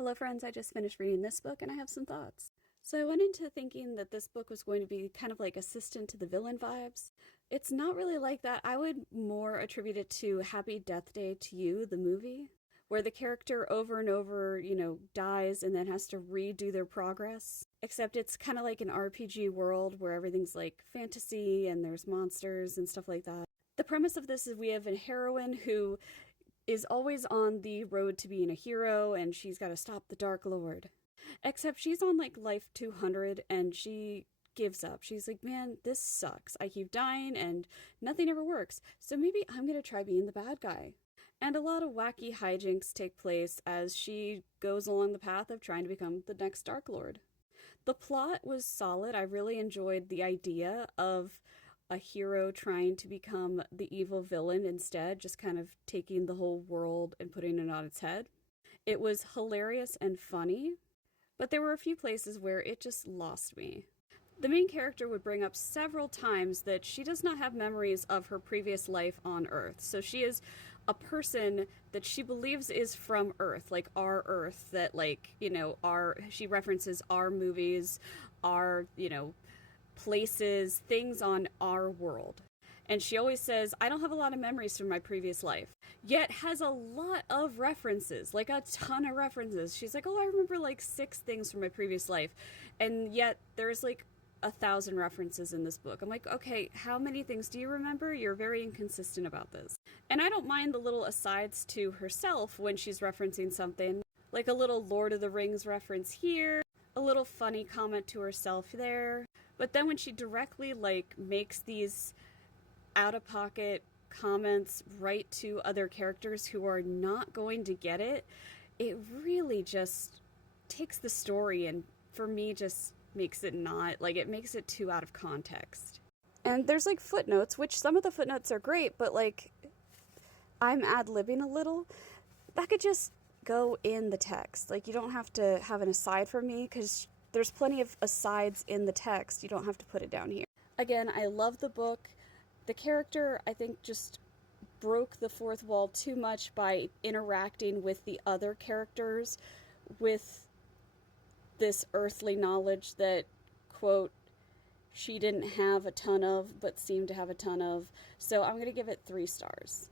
Hello friends, I just finished reading this book and I have some thoughts. So I went into thinking that this book was going to be kind of like assistant to the villain vibes. It's not really like that. I would more attribute it to Happy Death Day to You, the movie, where the character over and over, dies and then has to redo their progress. Except it's kind of like an RPG world where everything's like fantasy and there's monsters and stuff like that. The premise of this is we have a heroine who is always on the road to being a hero, and she's got to stop the Dark Lord. Except she's on like life 200 and she gives up. She's like, man, this sucks. I keep dying and nothing ever works. So maybe I'm going to try being the bad guy. And a lot of wacky hijinks take place as she goes along the path of trying to become the next Dark Lord. The plot was solid. I really enjoyed the idea of a hero trying to become the evil villain instead, just kind of taking the whole world and putting it on its head. It was hilarious and funny, but there were a few places where it just lost me. The main character would bring up several times that she does not have memories of her previous life on Earth. So she is a person that she believes is from Earth, like our Earth, that she references our movies, our, places, things on our world. And she always says, I don't have a lot of memories from my previous life, yet has a lot of references, like a ton of references. She's like, oh, I remember like 6 things from my previous life. And yet there's like 1,000 references in this book. I'm like, okay, how many things do you remember? You're very inconsistent about this. And I don't mind the little asides to herself when she's referencing something, like a little Lord of the Rings reference here, a little funny comment to herself there. But then when she directly makes these out-of-pocket comments right to other characters who are not going to get it, it really just takes the story and for me just makes it not, it makes it too out of context. And there's footnotes, which some of the footnotes are great, but I'm ad-libbing a little. That could just go in the text. You don't have to have an aside for me because there's plenty of asides in the text. You don't have to put it down here. Again, I love the book. The character, I think, just broke the fourth wall too much by interacting with the other characters with this earthly knowledge that, quote, she didn't have a ton of, but seemed to have a ton of. So I'm going to give it 3 stars.